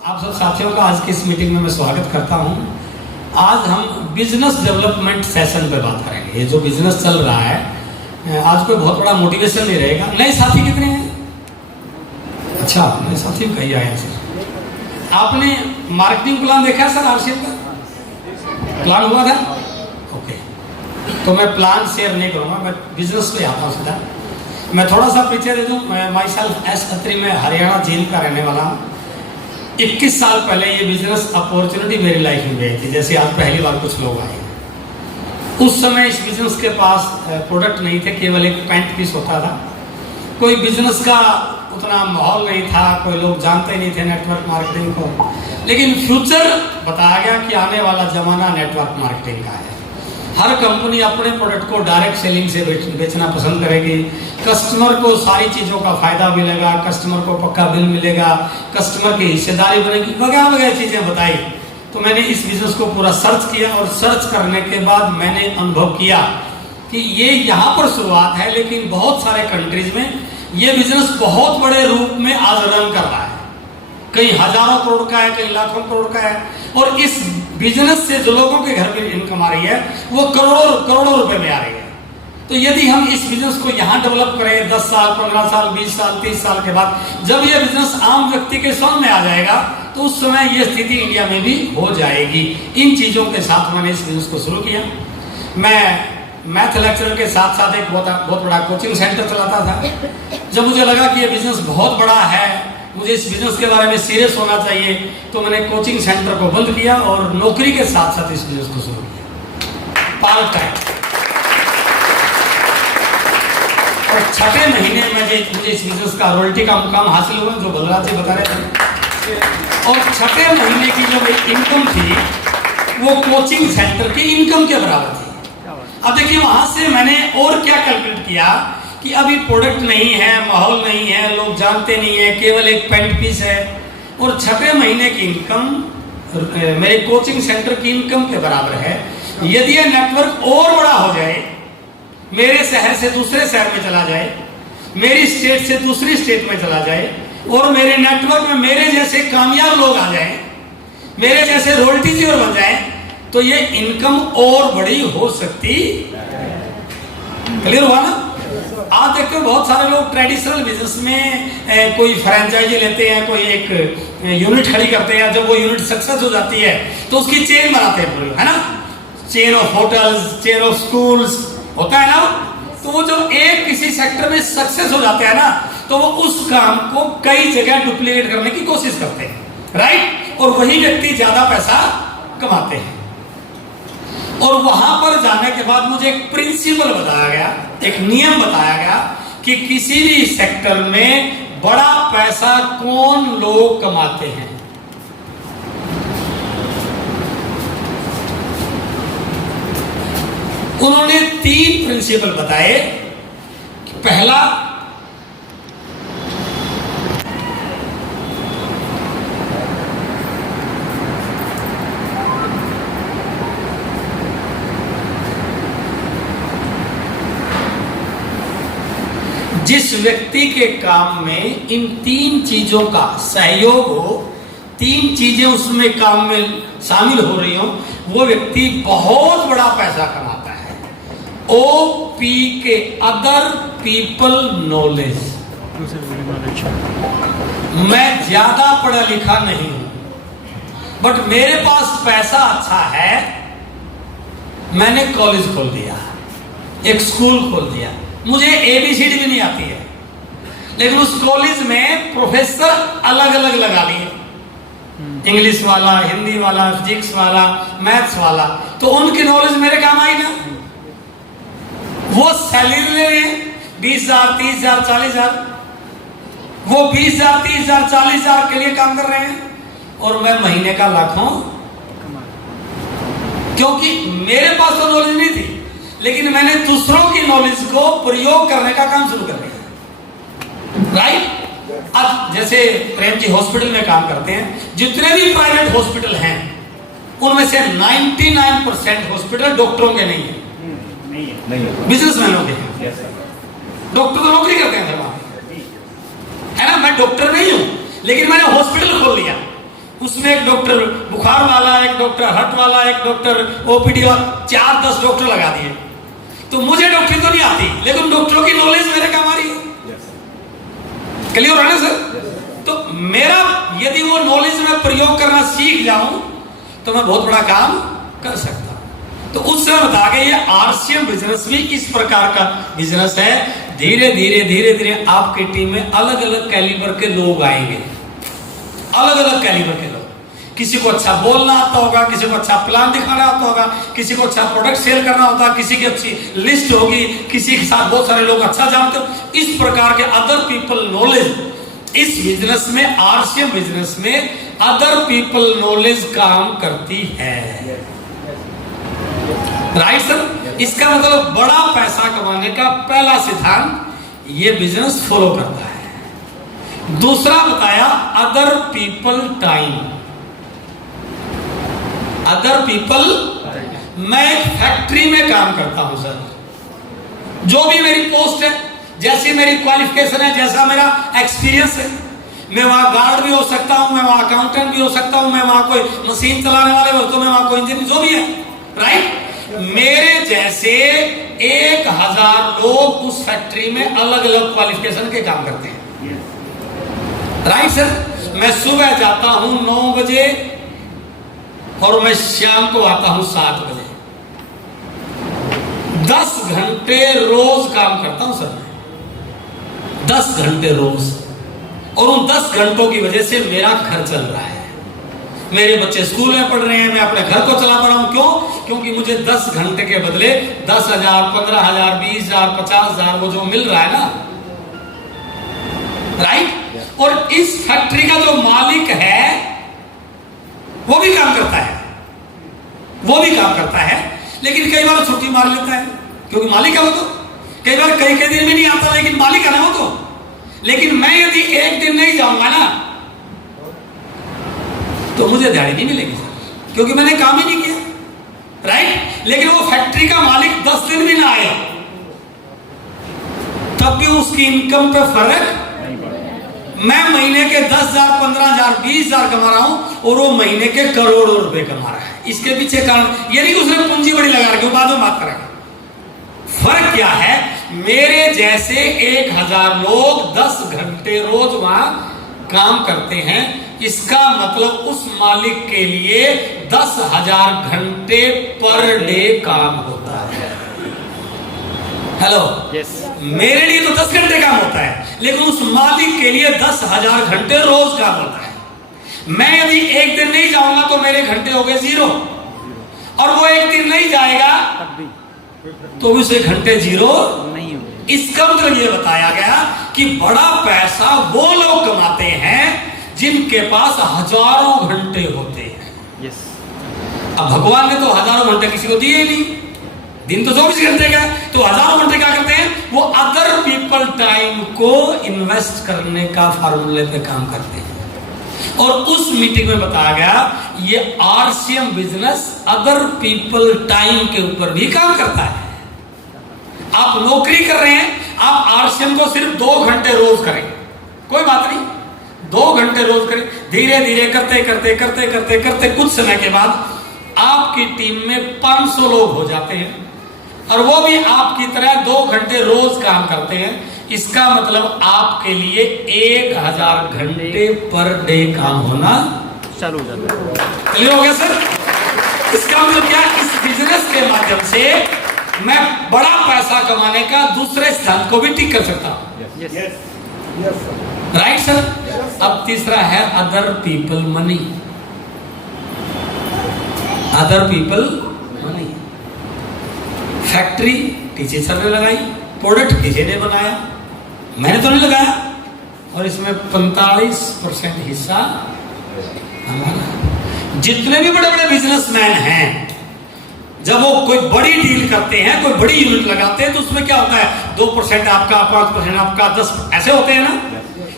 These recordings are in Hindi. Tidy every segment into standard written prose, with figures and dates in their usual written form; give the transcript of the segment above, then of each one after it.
आप सब साथियों का आज की इस मीटिंग में मैं स्वागत करता हूं। आज हम बिजनेस डेवलपमेंट सेशन पे बात करेंगे। ये जो बिजनेस चल रहा है, आज कोई बहुत बड़ा मोटिवेशन नहीं रहेगा। नए साथी कितने हैं? अच्छा, नए साथी कहीं आए हैं सर। आपने मार्केटिंग प्लान देखा है सर? आरसीएम का प्लान हुआ था? ओके, तो मैं प्लान शेयर नहीं करूंगा, मैं बिजनेस पे आता हूँ सीधा। मैं थोड़ा सा पीछे दे दूं। मैं माई सेल्फ एस खत्री में हरियाणा झील का रहने वाला हूँ। 21 साल पहले ये बिजनेस अपॉर्चुनिटी मेरी लाइफ में गई थी, जैसे आज पहली बार कुछ लोग आए। उस समय इस बिजनेस के पास प्रोडक्ट नहीं थे, केवल एक पैंट पीस होता था। कोई बिजनेस का उतना माहौल नहीं था, कोई लोग जानते नहीं थे नेटवर्क मार्केटिंग को। लेकिन फ्यूचर बताया गया कि आने वाला जमाना नेटवर्क मार्केटिंग का है। हर कंपनी अपने प्रोडक्ट को डायरेक्ट सेलिंग से बेचना पसंद करेगी। कस्टमर को सारी चीज़ों का फायदा मिलेगा, कस्टमर को पक्का बिल मिलेगा, कस्टमर की हिस्सेदारी बनेगी, वगैरह वगैरह चीज़ें बताई। तो मैंने इस बिजनेस को पूरा सर्च किया और सर्च करने के बाद मैंने अनुभव किया कि ये यहाँ पर शुरुआत है, लेकिन बहुत सारे कंट्रीज में ये बिजनेस बहुत बड़े रूप में आज रन कर रहा है। कई हजारों करोड़ का है, कई लाखों करोड़ का है। और इस बिजनेस से जो लोगों के घर में इनकम आ रही है वो करोड़ों करोड़ों रुपए में आ रही है। तो यदि हम इस बिजनेस को यहाँ डेवलप करें 10 साल, 15 साल, 20 साल, 30 साल के बाद, जब ये बिजनेस आम व्यक्ति के समझ में आ जाएगा, तो उस समय ये स्थिति इंडिया में भी हो जाएगी। इन चीजों के साथ मैंने इस बिजनेस को शुरू किया। मैं मैथ लेक्चरर के साथ साथ एक बहुत बड़ा कोचिंग सेंटर चलाता था। जब मुझे लगा कि ये बिजनेस बहुत बड़ा है, मुझे इस बिजनेस के बारे में सीरियस होना चाहिए, तो मैंने कोचिंग सेंटर को बंद किया और नौकरी के साथ साथ इस बिजनेस को शुरू किया पार्ट टाइम। और 6ठे महीने में मुझे इस बिजनेस का रॉयल्टी का मुकाम हासिल हुआ, जो बलराज जी बता रहे थे। और 6ठे महीने की जो मेरी इनकम थी वो कोचिंग सेंटर की इनकम के बराबर थी। अब देखिए, वहां से मैंने और क्या कैलकुलेट किया कि अभी प्रोडक्ट नहीं है, माहौल नहीं है, लोग जानते नहीं है, केवल एक पेंट पीस है। और 6ठे महीने की इनकम मेरे कोचिंग सेंटर की इनकम के बराबर है। यदि यह नेटवर्क और बड़ा हो जाए, मेरे शहर से दूसरे शहर में चला जाए, मेरी स्टेट से दूसरी स्टेट में चला जाए, और मेरे नेटवर्क में मेरे जैसे कामयाब लोग आ जाएं, मेरे जैसे रॉयल्टीज बन जाए, तो ये इनकम और बड़ी हो सकती। क्लियर हुआ ना? आज देखते हो बहुत सारे लोग ट्रेडिशनल बिजनेस में कोई फ्रेंचाइजी लेते हैं, कोई एक यूनिट खड़ी करते हैं। जब वो यूनिट सक्सेस हो जाती है तो उसकी चेन बनाते हैं पूरी, है ना? Chain of hotels, chain of schools होता है ना। तो वो जो एक किसी सेक्टर में सक्सेस हो जाते हैं ना, तो वो उस काम को कई जगह डुप्लीकेट करने की कोशिश करते हैं, राइट? और वही व्यक्ति ज्यादा पैसा कमाते हैं। और वहां पर जाने के बाद मुझे एक प्रिंसिपल बताया गया, एक नियम बताया गया कि किसी भी सेक्टर में बड़ा पैसा कौन लोग कमाते हैं। उन्होंने 3 प्रिंसिपल बताए। पहला, जिस व्यक्ति के काम में इन 3 चीजों का सहयोग हो, 3 चीजें उसमें काम में शामिल हो रही हो, वो व्यक्ति बहुत बड़ा पैसा कमाता है। OP के अदर पीपल नॉलेज। मैं ज्यादा पढ़ा लिखा नहीं हूं, बट मेरे पास पैसा अच्छा है। मैंने कॉलेज खोल दिया, एक स्कूल खोल दिया। मुझे ABCD भी नहीं आती है, लेकिन उस कॉलेज में प्रोफेसर अलग अलग लगा लिए, इंग्लिश वाला, हिंदी वाला, फिजिक्स वाला, मैथ्स वाला। तो उनकी नॉलेज मेरे काम आई ना। वो सैलरी ले रहे हैं 20,000, 30,000, 40,000। वो 20,000, 30,000, 40,000 के लिए काम कर रहे हैं, और मैं महीने का लाखों। क्योंकि मेरे पास तो नॉलेज नहीं थी, लेकिन मैंने दूसरों की नॉलेज को प्रयोग करने का काम शुरू कर दिया, राइट? अब जैसे प्रेम जी हॉस्पिटल में काम करते हैं, जितने भी प्राइवेट हॉस्पिटल हैं उनमें से 99% हॉस्पिटल डॉक्टरों के नहीं है, बिजनेसमैनों के हैं। डॉक्टर तो नौकरी करते हैं, है ना? मैं डॉक्टर नहीं हूं, लेकिन मैंने हॉस्पिटल खोल लिया। उसमें एक डॉक्टर बुखार वाला, एक डॉक्टर हार्ट वाला, एक डॉक्टर ओपीडी वाला, 4-10 डॉक्टर लगा दिए। तो मुझे डॉक्टरी तो नहीं आती, लेकिन डॉक्टरों की नॉलेज मेरे काम आ रही है। क्लियर हो रहा है सर? तो मेरा यदि वो नॉलेज में प्रयोग करना सीख जाऊं तो मैं बहुत बड़ा काम कर सकता हूं। तो उस समय बता के ये आरसीएम बिजनेस भी इस प्रकार का बिजनेस है। धीरे धीरे आपकी टीम में अलग अलग कैलिबर के लोग आएंगे, अलग अलग कैलिबर के लोग। किसी को अच्छा बोलना आता होगा, किसी को अच्छा प्लान दिखाना आता होगा, किसी को अच्छा प्रोडक्ट सेल करना होता है, किसी की अच्छी लिस्ट होगी, किसी के साथ बहुत सारे लोग अच्छा जानते हो। इस प्रकार के अदर पीपल नॉलेज इस बिजनेस में, आरसीएम बिजनेस में अदर पीपल नॉलेज काम करती है। Right sir? इसका मतलब बड़ा पैसा कमाने का पहला सिद्धांत ये बिजनेस फॉलो करता है। दूसरा बताया other people time. Other people, मैं एक फैक्ट्री में काम करता हूं सर। जो भी मेरी पोस्ट है, जैसी मेरी क्वालिफिकेशन है, जैसा मेरा एक्सपीरियंस है, मैं वहां गार्ड भी हो सकता हूं, मैं वहां अकाउंटेंट भी हो सकता हूं, मैं वहां कोई मशीन चलाने वाले हो तो मैं वहां कोई इंजीनियर, जो भी है। राइट? मेरे जैसे 1000 लोग उस फैक्ट्री में अलग अलग क्वालिफिकेशन के काम करते हैं। Right sir? मैं सुबह जाता हूं 9 बजे और मैं शाम को आता हूं 7 बजे। 10 घंटे रोज काम करता हूं सर, 10 घंटे रोज। और उन 10 घंटों की वजह से मेरा घर चल रहा है, मेरे बच्चे स्कूल में पढ़ रहे हैं, मैं अपने घर को चला पा रहा हूं। क्यों? क्योंकि मुझे 10 घंटे के बदले 10,000, 15,000, 20,000, 50,000 वो जो मिल रहा है ना। राइट? और इस फैक्ट्री का जो मालिक है वो भी काम करता है, वो भी काम करता है, लेकिन कई बार छुट्टी मार लेता है क्योंकि मालिक है वो। तो कई बार कई दिन में नहीं आता, लेकिन मालिक है ना वो तो। लेकिन मैं यदि एक दिन नहीं जाऊंगा ना तो मुझे दिहाड़ी नहीं मिलेगी सर, क्योंकि मैंने काम ही नहीं किया। राइट? लेकिन वो फैक्ट्री का मालिक 10 दिन भी ना आए तब भी उसकी इनकम पे फर्क। मैं महीने के 10,000, 15,000, 20,000 कमा रहा हूं और वो महीने के करोड़ों रुपए कमा रहा है। इसके पीछे कारण ये नहीं कि उसने पूंजी बड़ी लगा रखी, बाद में बात करेंगे। फर्क क्या है? मेरे जैसे 1000 लोग 10 घंटे रोज वहां काम करते हैं। इसका मतलब उस मालिक के लिए 10,000 घंटे पर डे काम होता है। हेलो? यस। मेरे लिए तो 10 घंटे काम होता है, लेकिन उस मालिक के लिए 10,000 घंटे रोज काम होता है। मैं यदि एक दिन नहीं जाऊंगा तो मेरे घंटे हो गए 0, और वो एक दिन नहीं जाएगा तो भी उसे घंटे 0 नहीं होंगे। इसका मतलब ये बताया गया कि बड़ा पैसा वो लोग कमाते हैं जिनके पास हजारों घंटे होते हैं। यस। अब भगवान ने तो हजारों घंटे किसी को दिए ही नहीं, दिन तो 24 घंटे का, तो हजारों घंटे क्या करते हैं? वो अदर पीपल टाइम को इन्वेस्ट करने का फार्मूले पे काम करते हैं। और उस मीटिंग में बताया गया ये RCM business other people time के ऊपर भी काम करता है। आप नौकरी कर रहे हैं, आप आरसीएम को सिर्फ 2 घंटे रोज करें, कोई बात नहीं, 2 घंटे रोज करें। धीरे धीरे करते करते करते करते करते कुछ समय के बाद आपकी टीम में 500 लोग हो जाते हैं, और वो भी आपकी तरह 2 घंटे रोज काम करते हैं। इसका मतलब आपके लिए 1000 घंटे पर डे काम होना चालू हो जाता है। क्लियर हो गया सर? इसका मतलब क्या? इस बिजनेस के माध्यम से मैं बड़ा पैसा कमाने का दूसरे सिद्धांत को भी ठीक कर सकता हूं। Right sir? अब तीसरा है other people money. Other people money. Factory teacher sir ने लगाई, प्रोडक्ट किसी ने बनाया, मैंने तो नहीं लगाया, और इसमें 45% हिस्सा हमारा। जितने भी बड़े बड़े बिजनेसमैन हैं, जब वो कोई बड़ी डील करते हैं, कोई बड़ी यूनिट लगाते हैं, तो उसमें क्या होता है? 2% आपका, 5% आपका, 10 ऐसे होते हैं ना।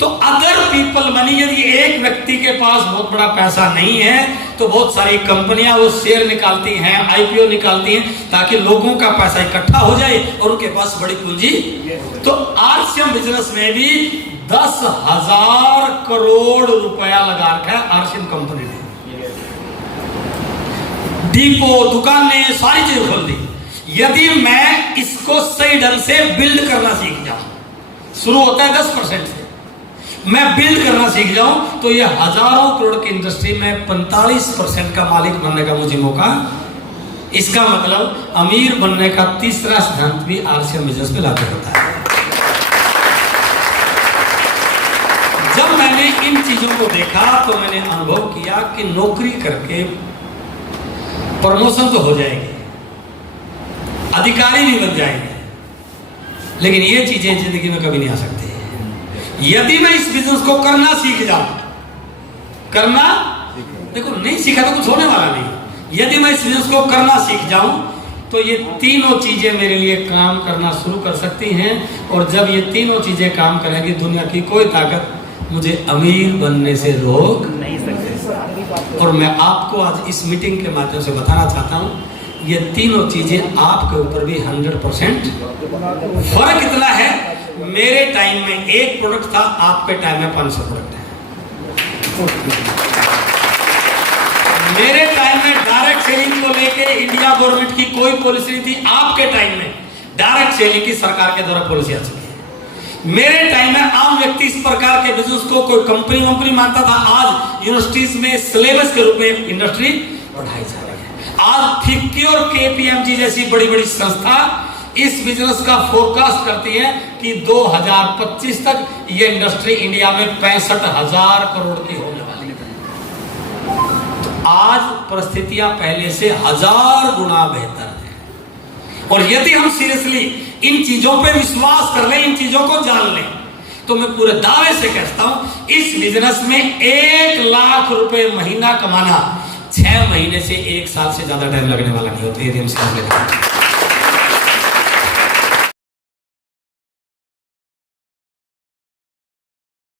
तो अदर पीपल मनी, यदि एक व्यक्ति के पास बहुत बड़ा पैसा नहीं है तो बहुत सारी कंपनियां वो शेयर निकालती हैं, आईपीओ निकालती हैं, ताकि लोगों का पैसा इकट्ठा हो जाए और उनके पास बड़ी पूंजी। तो आरसीएम बिजनेस में भी 10,000 करोड़ रुपया लगा रखा है आरसीएम कंपनी ने। डिपो, दुकानें, सारी चीजें खोल दी। यदि मैं इसको सही ढंग से बिल्ड करना सीख जाऊं, शुरू होता है 10% से, मैं बिल्ड करना सीख जाऊं तो ये हजारों करोड़ की इंडस्ट्री में 45% का मालिक बनने का मुझे मौका। इसका मतलब अमीर बनने का तीसरा सिद्धांत भी आरसीएम बिजनेस में लागू होता है। जब मैंने इन चीजों को देखा तो मैंने अनुभव किया कि नौकरी करके प्रमोशन तो हो जाएगी, अधिकारी भी बन जाएंगे, लेकिन ये चीजें जिंदगी में कभी नहीं आ सकती। यदि मैं इस बिजनेस को करना सीख जाऊं, करना देखो नहीं सीखा तो कुछ होने वाला नहीं। यदि मैं इस बिजनेस को करना सीख जाऊं तो ये तीनों चीजें मेरे लिए काम करना शुरू कर सकती हैं, और जब ये तीनों चीजें काम करेंगी दुनिया की कोई ताकत मुझे अमीर बनने से रोक नहीं सकती। और मैं आपको आज इस मीटिंग के माध्यम से बताना चाहता हूं, ये तीनों चीजें आपके ऊपर भी 100%। फर्क इतना है, मेरे टाइम में एक प्रोडक्ट था, आपके टाइम में 500 प्रोडक्ट है। मेरे टाइम में डायरेक्ट सेलिंग को लेके इंडिया गवर्नमेंट की कोई पॉलिसी नहीं थी, आपके टाइम में डायरेक्ट सेलिंग की सरकार के द्वारा पॉलिसी आ चुकी है। मेरे टाइम में आम व्यक्ति इस प्रकार के बिजनेस को कोई कंपनी मानता था, आज यूनिवर्सिटीज में सिलेबस के रूप में इंडस्ट्री पढ़ाई जा रही है। आज फिक्की और केपीएमजी जैसी बड़ी बड़ी संस्था इस बिजनेस का फोरकास्ट करती है कि 2025 तक ये इंडस्ट्री इंडिया में 65,000 करोड़ की होने वाली है। तो आज परिस्थितियां पहले से 1000 गुना बेहतर है, और यदि हम सीरियसली इन चीजों पे विश्वास कर लें, इन चीजों को जान लें, तो मैं पूरे दावे से कहता हूं इस बिजनेस में 1 लाख रुपए महीना कमाना 6 महीने से 1 साल से ज्यादा टाइम लगने वाला नहीं होता, यदि हम समझ लेते हैं।